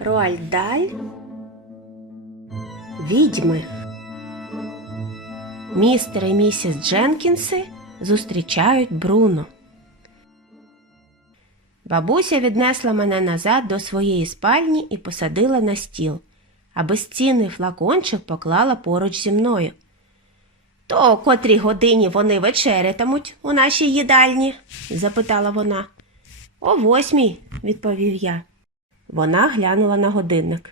Роальдаль. Відьми. Містер і місіс Дженкінси зустрічають Бруно. Бабуся віднесла мене назад до своєї спальні і посадила на стіл, а безцінний флакончик поклала поруч зі мною. То о котрій годині вони вечерятимуть у нашій їдальні? запитала вона. О восьмій, відповів я. Вона глянула на годинник.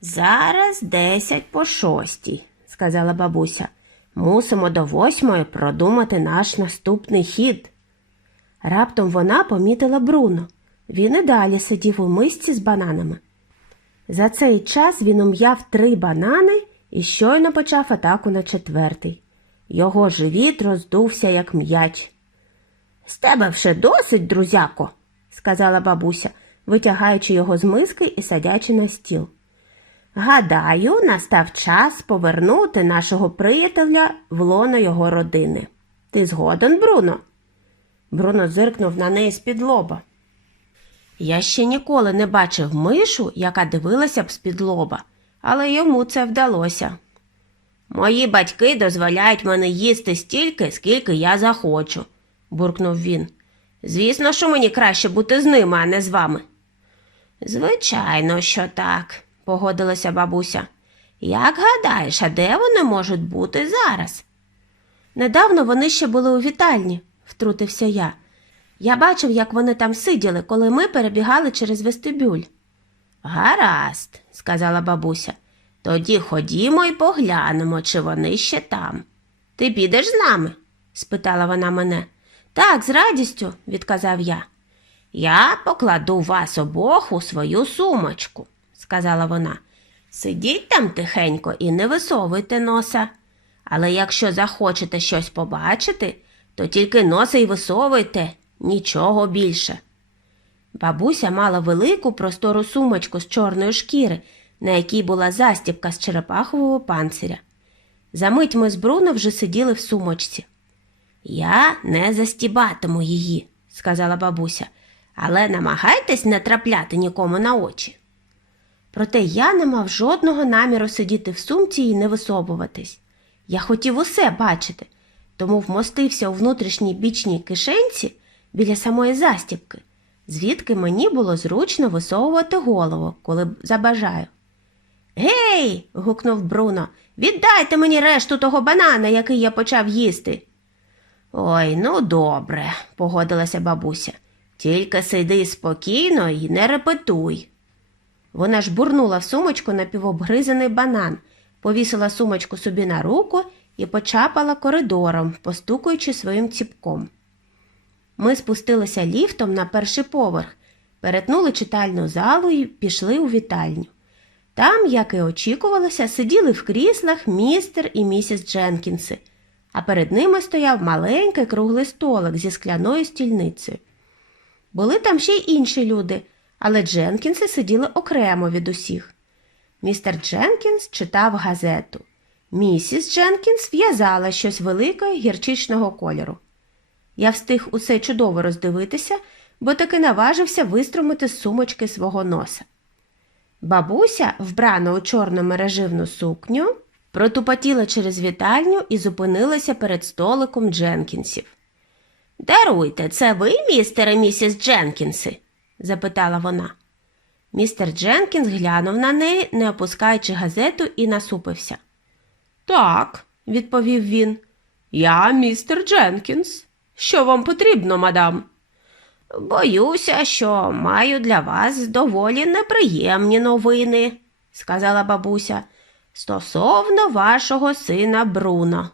Зараз десять по шостій, сказала бабуся. Мусимо до восьмої продумати наш наступний хід. Раптом вона помітила Бруно. Він і далі сидів у мисці з бананами. За цей час він ум'яв три банани і щойно почав атаку на четвертий. Його живіт роздувся, як м'яч. З тебе вже досить, друзяко, сказала бабуся, витягаючи його з миски і садячи на стіл. Гадаю, настав час повернути нашого приятеля в лоно його родини. Ти згоден, Бруно? Бруно зиркнув на неї з-під лоба. Я ще ніколи не бачив мишу, яка дивилася б з-під лоба, але йому це вдалося. Мої батьки дозволяють мене їсти стільки, скільки я захочу, буркнув він. Звісно, що мені краще бути з ними, а не з вами. Звичайно, що так, погодилася бабуся. Як гадаєш, а де вони можуть бути зараз? Недавно вони ще були у вітальні, втрутився я. Я бачив, як вони там сиділи, коли ми перебігали через вестибюль. Гаразд, сказала бабуся. Тоді ходімо і поглянемо, чи вони ще там. Ти підеш з нами? спитала вона мене. Так, з радістю, відказав я. Я покладу вас обох у свою сумочку, сказала вона. Сидіть там тихенько і не висовуйте носа. Але якщо захочете щось побачити, то тільки носа й висовуйте, нічого більше. Бабуся мала велику простору сумочку з чорної шкіри, на якій була застібка з черепахового панциря. Замить ми з Бруно вже сиділи в сумочці. Я не застібатиму її, сказала бабуся, але намагайтесь не трапляти нікому на очі. Проте я не мав жодного наміру сидіти в сумці і не висовуватись. Я хотів усе бачити, тому вмостився у внутрішній бічній кишенці біля самої застібки, звідки мені було зручно висовувати голову, коли забажаю. Гей. гукнув Бруно, віддайте мені решту того банана, який я почав їсти. Ой, ну добре, погодилася бабуся. Тільки сиди спокійно і не репетуй. Вона ж бурнула в сумочку напівобгризаний банан, повісила сумочку собі на руку і почапала коридором, постукуючи своїм ціпком. Ми спустилися ліфтом на перший поверх, перетнули читальну залу і пішли у вітальню. Там, як і очікувалося, сиділи в кріслах містер і місіс Дженкінси, а перед ними стояв маленький круглий столик зі скляною стільницею. Були там ще й інші люди, але Дженкінси сиділи окремо від усіх. Містер Дженкінс читав газету. Місіс Дженкінс в'язала щось великого гірчичного кольору. Я встиг усе чудово роздивитися, бо таки наважився виструмити з сумочки свого носа. Бабуся, вбрана у чорну мереживну сукню, протупотіла через вітальню і зупинилася перед столиком Дженкінсів. Даруйте, це ви, містер і місіс Дженкінси? запитала вона. Містер Дженкінс глянув на неї, не опускаючи газету, і насупився. Так, відповів він. Я містер Дженкінс. Що вам потрібно, мадам? Боюся, що маю для вас доволі неприємні новини, сказала бабуся, стосовно вашого сина Бруно.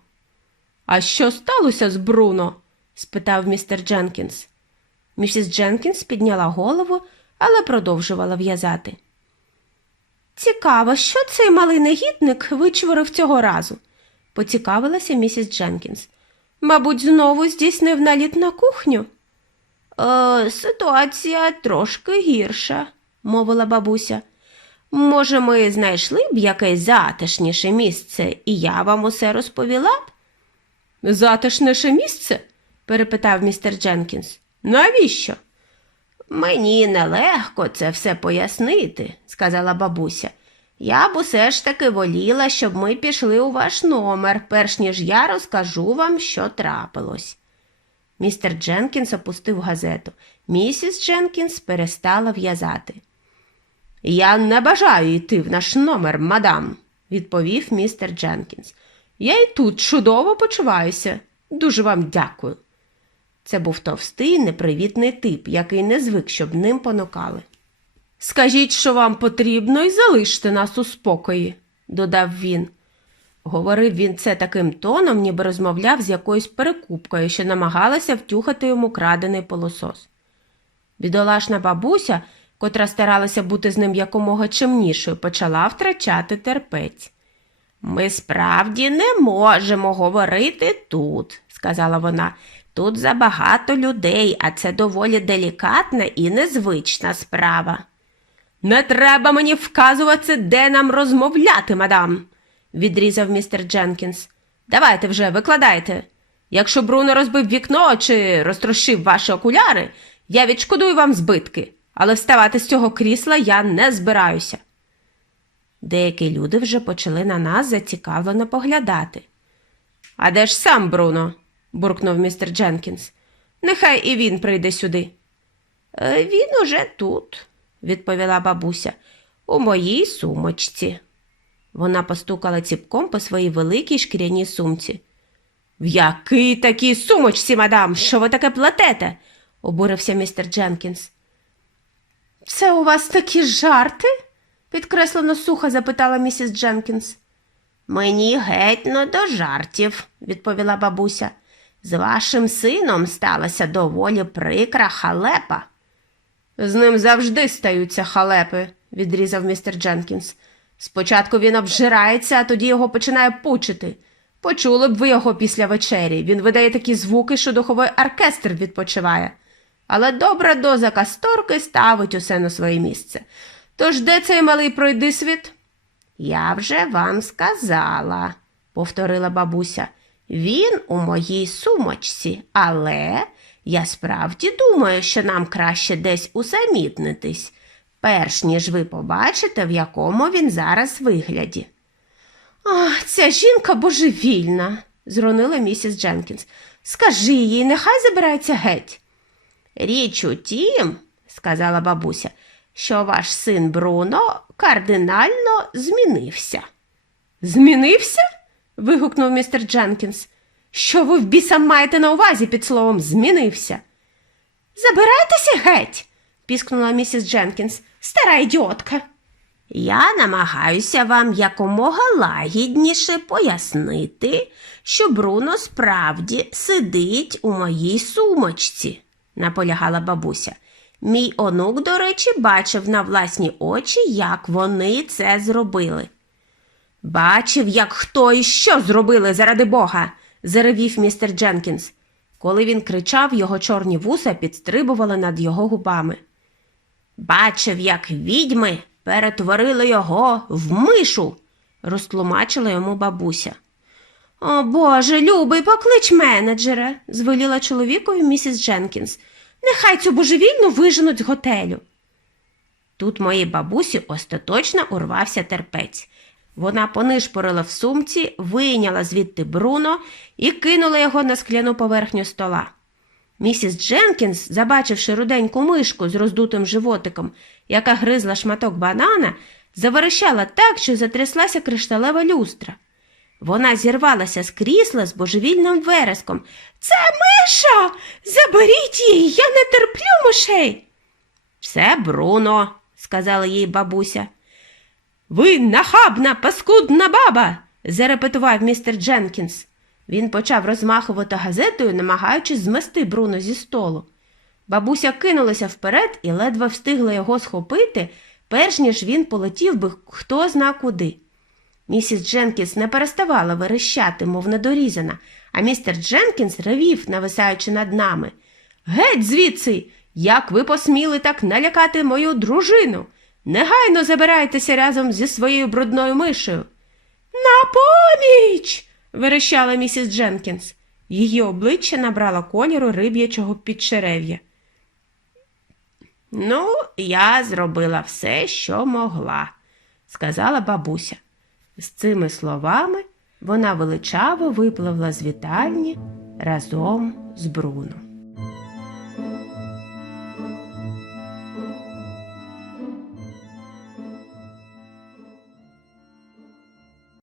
А що сталося з Бруно? Спитав містер Дженкінс. Місіс Дженкінс підняла голову, але продовжувала в'язати. Цікаво, що цей малий негідник вичворив цього разу, поцікавилася місіс Дженкінс. Мабуть, знову здійснив наліт на кухню. Е, ситуація трошки гірша, мовила бабуся. Може, ми знайшли б якесь затишніше місце, і я вам усе розповіла б? Затишніше місце? Перепитав містер Дженкінс. Навіщо? Мені нелегко це все пояснити, сказала бабуся. Я б усе ж таки воліла, щоб ми пішли у ваш номер, перш ніж я розкажу вам, що трапилось. Містер Дженкінс опустив газету. Місіс Дженкінс перестала в'язати. Я не бажаю йти в наш номер, мадам, відповів містер Дженкінс. Я й тут чудово почуваюся. Дуже вам дякую. Це був товстий, непривітний тип, який не звик, щоб ним понукали. Скажіть, що вам потрібно, і залиште нас у спокої, додав він. Говорив він це таким тоном, ніби розмовляв з якоюсь перекупкою, що намагалася втюхати йому крадений полосос. Бідолашна бабуся, котра старалася бути з ним якомога чимнішою, почала втрачати терпець. Ми справді не можемо говорити тут, сказала вона. Тут забагато людей, а це доволі делікатна і незвична справа. Не треба мені вказувати, де нам розмовляти, мадам, відрізав містер Дженкінс. Давайте вже викладайте. Якщо Бруно розбив вікно чи розтрощив ваші окуляри, я відшкодую вам збитки, але вставати з цього крісла я не збираюся. Деякі люди вже почали на нас зацікавлено поглядати. А де ж сам Бруно? Буркнув містер Дженкінс. Нехай і він прийде сюди. «Е, Він уже тут, відповіла бабуся, у моїй сумочці. Вона постукала ціпком по своїй великій шкіряній сумці. В якій такій сумочці, мадам, що ви таке плетете? обурився містер Дженкінс. Це у вас такі жарти? підкреслено сухо запитала місіс Дженкінс. Мені геть не до жартів, відповіла бабуся. З вашим сином сталася доволі прикра халепа. З ним завжди стаються халепи, відрізав містер Дженкінс. Спочатку він обжирається, а тоді його починає пучити. Почули б ви його після вечері. Він видає такі звуки, що духовий оркестр відпочиває. Але добра доза касторки ставить усе на своє місце. Тож де цей малий пройдисвіт? Я вже вам сказала, повторила бабуся. Він у моїй сумочці, але я справді думаю, що нам краще десь усамітнитись, перш ніж ви побачите, в якому він зараз вигляді. Ах, ця жінка божевільна, зронила місіс Дженкінс. Скажи їй, нехай забирається геть. Річ у тім, сказала бабуся, що ваш син Бруно кардинально змінився. Змінився? Вигукнув містер Дженкінс. Що ви в біса маєте на увазі під словом змінився? Забирайтеся геть, піскнула місіс Дженкінс, стара ідіотка. Я намагаюся вам якомога лагідніше пояснити, що Бруно справді сидить у моїй сумочці, наполягала бабуся. Мій онук, до речі, бачив на власні очі, як вони це зробили. Бачив, як хто і що зробили заради бога, заревів містер Дженкінс. Коли він кричав, його чорні вуса підстрибували над його губами. Бачив, як відьми перетворили його в мишу, розтлумачила йому бабуся. О Боже, любий, поклич менеджера, звеліла чоловікові місіс Дженкінс. Нехай цю божевільну виженуть з готелю. Тут моїй бабусі остаточно урвався терпець. Вона понишпорила в сумці, вийняла звідти Бруно і кинула його на скляну поверхню стола. Місіс Дженкінс, забачивши руденьку мишку з роздутим животиком, яка гризла шматок банана, заверещала так, що затряслася кришталева люстра. Вона зірвалася з крісла з божевільним вереском. Це миша! Заберіть її, я не терплю мишей. Це Бруно, сказала їй бабуся. Ви нахабна, паскудна баба, зарепетував містер Дженкінс. Він почав розмахувати газетою, намагаючись змести Бруно зі столу. Бабуся кинулася вперед і ледве встигла його схопити, перш ніж він полетів би хто зна куди. Місіс Дженкінс не переставала верещати, мов недорізана, а містер Дженкінс ревів, нависаючи над нами. Геть звідси, як ви посміли так налякати мою дружину? Негайно забирайтеся разом зі своєю брудною мишею. На поміч. верещала місіс Дженкінс. Її обличчя набрало кольору риб'ячого підчерев'я. Ну, я зробила все, що могла, сказала бабуся. З цими словами вона величаво випливла з вітальні разом з Бруно.